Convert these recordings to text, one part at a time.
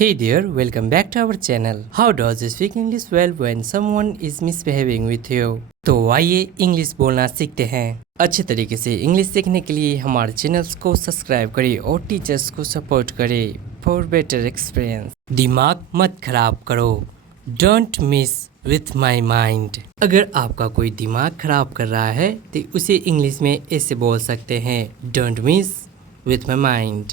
Hey there, welcome back to our channel. How does you speak English well when someone is misbehaving with you? तो आइए English बोलना सीखते हैं। अच्छे तरीके से इंग्लिश सीखने के लिए हमारे चैनल्स को सब्सक्राइब करें और टीचर्स को सपोर्ट करें फॉर बेटर एक्सपीरियंस। दिमाग मत खराब करो। Don't miss with my mind. अगर आपका कोई दिमाग खराब कर रहा है तो उसे इंग्लिश में ऐसे बोल सकते हैं, don't miss with my mind.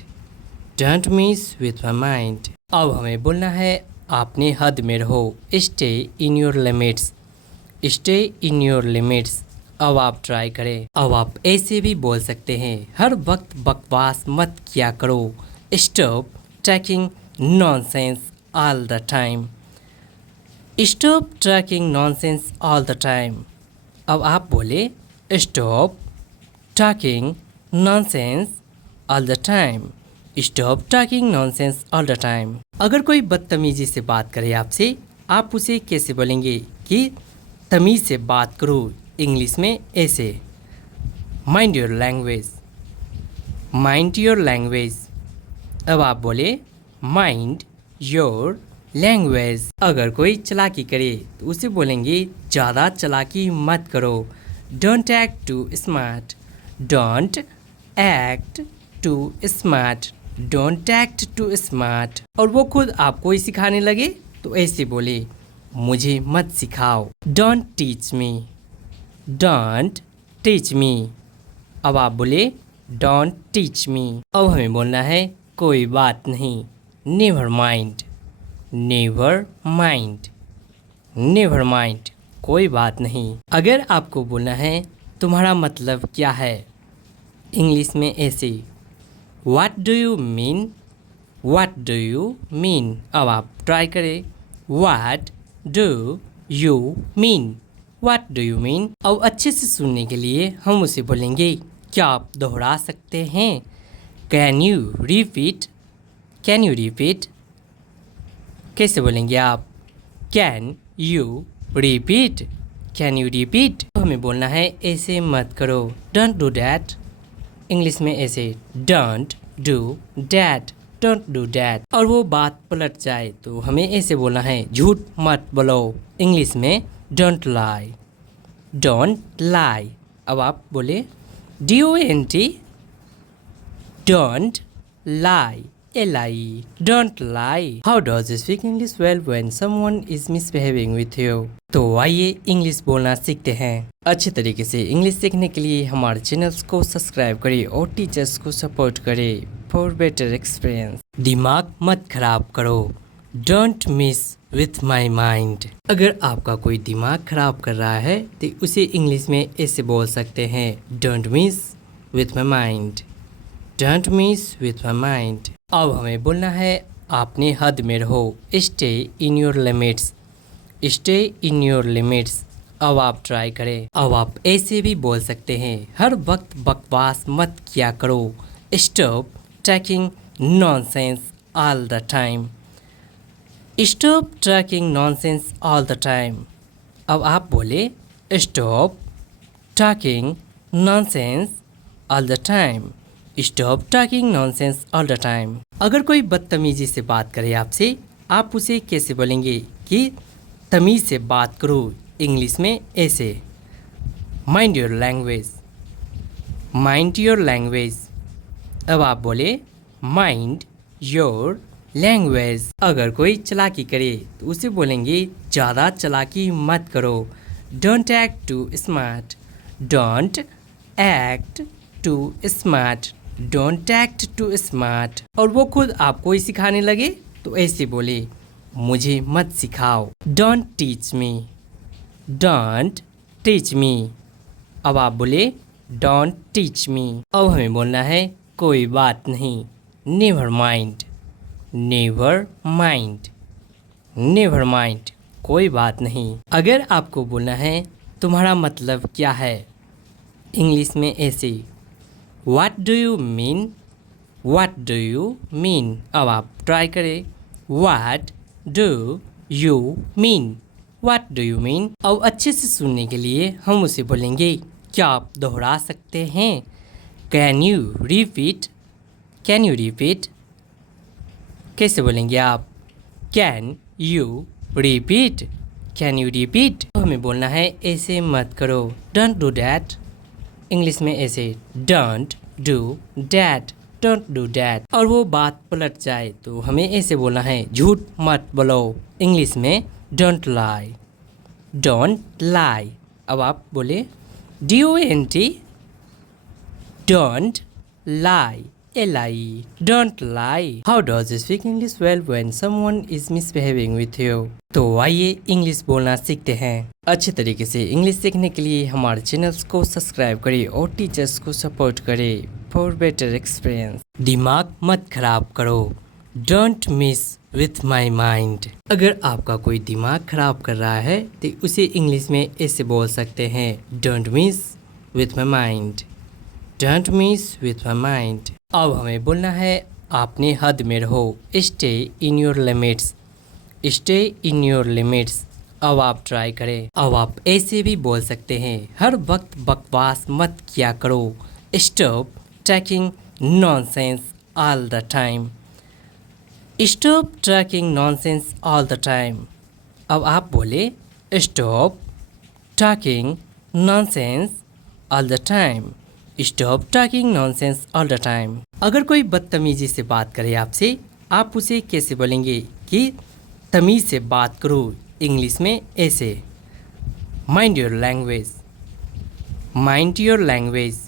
Don't miss with my mind. अब हमें बोलना है, आपने हद में रहो। Stay in your limits. Stay in your limits. अब आप ट्राई करें। अब आप ऐसे भी बोल सकते हैं, हर वक्त बकवास मत किया करो। Stop talking nonsense all the time. Stop talking nonsense all the time. अब आप बोले, stop talking nonsense all the time. Stop talking nonsense all the time. अगर कोई बदतमीजी से बात करे आपसे, आप उसे कैसे बोलेंगे कि तमीज़ से बात करो? इंग्लिश में ऐसे, mind your language. Mind your language. अब आप बोले, माइंड योर लैंग्वेज। अगर कोई चालाकी करे तो उसे बोलेंगे, ज़्यादा चालाकी मत करो। Don't act too smart. Don't act too smart. Don't act too smart. और वो खुद आपको ही सिखाने लगे तो ऐसे बोले, मुझे मत सिखाओ। Don't teach me. Don't teach me. अब आप बोले, डोंट टीच मी। अब हमें बोलना है, कोई बात नहीं। Never mind. Never mind. Never mind. कोई बात नहीं। अगर आपको बोलना है, तुम्हारा मतलब क्या है? इंग्लिश में ऐसे, What do you mean? What do you mean? अब आप ट्राई करें। What do you mean? What do you mean? अब अच्छे से सुनने के लिए हम उसे बोलेंगे, क्या आप दोहरा सकते हैं? Can you repeat? Can you repeat? कैसे बोलेंगे आप? Can you repeat? Can you repeat? हमें बोलना है, ऐसे मत करो। Don't do that. इंग्लिश में ऐसे, don't do that. Don't do that. और वो बात पलट जाए तो हमें ऐसे बोलना है, झूठ मत बोलो। इंग्लिश में डोंट लाई। Don't lie. अब आप बोले, DONT। Don't lie. LIE। Don't lie. How does you speak English well when someone is misbehaving with you? तो आइए इंग्लिश बोलना सीखते हैं। अच्छे तरीके से इंग्लिश सीखने के लिए हमारे चैनल्स को सब्सक्राइब करें और टीचर्स को सपोर्ट करें फॉर बेटर एक्सपीरियंस। दिमाग मत खराब करो। Don't miss with my mind. अगर आपका कोई दिमाग खराब कर रहा है तो उसे इंग्लिश में ऐसे बोल सकते हैं, don't miss with my mind. Don't miss with my mind. अब हमें बोलना है, आपने हद में रहो। Stay in your limits. Stay in your limits. अब आप ट्राई करें। अब आप ऐसे भी बोल सकते हैं, हर वक्त बकवास मत किया करो। Stop talking nonsense all the time. Stop talking nonsense all the time. अब आप बोले, stop talking nonsense all the time. Stop talking nonsense all the time. अगर कोई बदतमीजी से बात करे आपसे, आप उसे कैसे बोलेंगे कि तमीज़ से बात करो? इंग्लिश में ऐसे, mind your language. Mind your language. अब आप बोले, माइंड योर लैंग्वेज। अगर कोई चालाकी करे तो उसे बोलेंगे, ज़्यादा चालाकी मत करो। Don't act too smart. Don't act too smart. Don't act too smart. और वो खुद आपको ही सिखाने लगे तो ऐसे बोले, मुझे मत सिखाओ। Don't teach me. Don't teach me. अब आप बोले, डोंट टीच मी। अब हमें बोलना है, कोई बात नहीं। Never mind. Never mind. Never mind. कोई बात नहीं। अगर आपको बोलना है, तुम्हारा मतलब क्या है? इंग्लिश में ऐसे, what do you mean? What do you mean? अब आप ट्राई करें। What do you mean? What do you mean? अब अच्छे से सुनने के लिए हम उसे बोलेंगे, क्या आप दोहरा सकते हैं? Can you repeat? Can you repeat? कैसे बोलेंगे आप? Can you repeat? Can you repeat? तो हमें बोलना है ऐसे मत करो, डोंट डू दैट। इंग्लिश में ऐसे, don't do that, don't do that. और वो बात पलट जाए तो हमें ऐसे बोलना है, झूठ मत बोलो। इंग्लिश में डोंट लाई, डोंट लाई। अब आप बोले DONT, don't lie, LIE, don't lie. How does you speak English well when someone is misbehaving with you? तो आइए इंग्लिश बोलना सीखते हैं। अच्छे तरीके से इंग्लिश सीखने के लिए हमारे चैनल्स को सब्सक्राइब करें और टीचर्स को सपोर्ट करें फॉर बेटर एक्सपीरियंस। दिमाग मत खराब करो, don't miss with my mind. अगर आपका कोई दिमाग खराब कर रहा है तो उसे इंग्लिश में ऐसे बोल सकते हैं, don't miss with my mind, don't miss with my mind. अब हमें बोलना है आपने हद में रहो, stay in your limits, stay in your limits. अब आप ट्राई करें। अब आप ऐसे भी बोल सकते हैं, हर वक्त बकवास मत किया करो, stop talking nonsense all the time, stop talking nonsense all the time. अब आप बोले stop talking nonsense all the time, stop talking nonsense all the time. अगर कोई बदतमीजी से बात करे आपसे, आप उसे कैसे बोलेंगे कि तमीज़ से बात करो? इंग्लिश में ऐसे, mind your language, mind your language.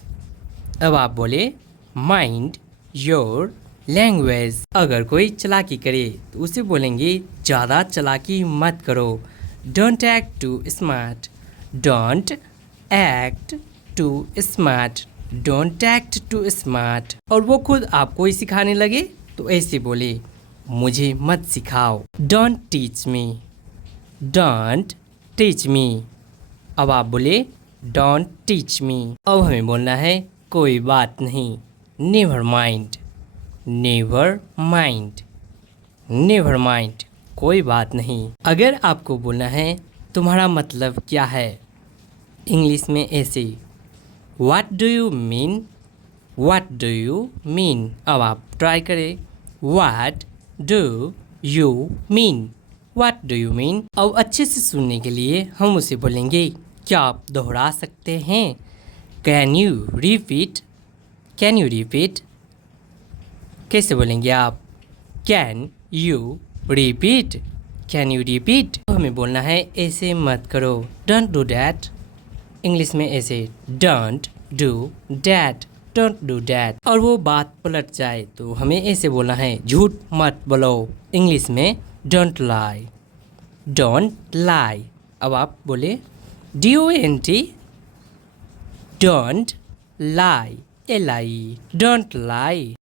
अब आप बोले माइंड योर लैंग्वेज। अगर कोई चालाकी करे तो उसे बोलेंगे ज़्यादा चालाकी मत करो, don't act too smart, don't act too smart, don't act too smart. और वो खुद आपको ही सिखाने लगे तो ऐसे बोले, मुझे मत सिखाओ, don't teach me, don't teach me. अब आप बोले डोंट टीच मी। अब हमें बोलना है कोई बात नहीं, never mind, never mind, never mind, कोई बात नहीं। अगर आपको बोलना है तुम्हारा मतलब क्या है, इंग्लिश में ऐसे, What do you mean? What do you mean? अब आप ट्राई करें, What do you mean? What do you mean? अब अच्छे से सुनने के लिए हम उसे बोलेंगे, क्या आप दोहरा सकते हैं? Can you repeat? Can you repeat? कैसे बोलेंगे आप? Can you repeat? Can you repeat? तो हमें बोलना है ऐसे मत करो, Don't do that. इंग्लिश में ऐसे, don't do that, don't do that. और वो बात पलट जाए तो हमें ऐसे बोलना है, झूठ मत बोलो। इंग्लिश में डोंट लाई, डोंट लाई। अब आप बोले DONT, don't lie, LIE, don't lie.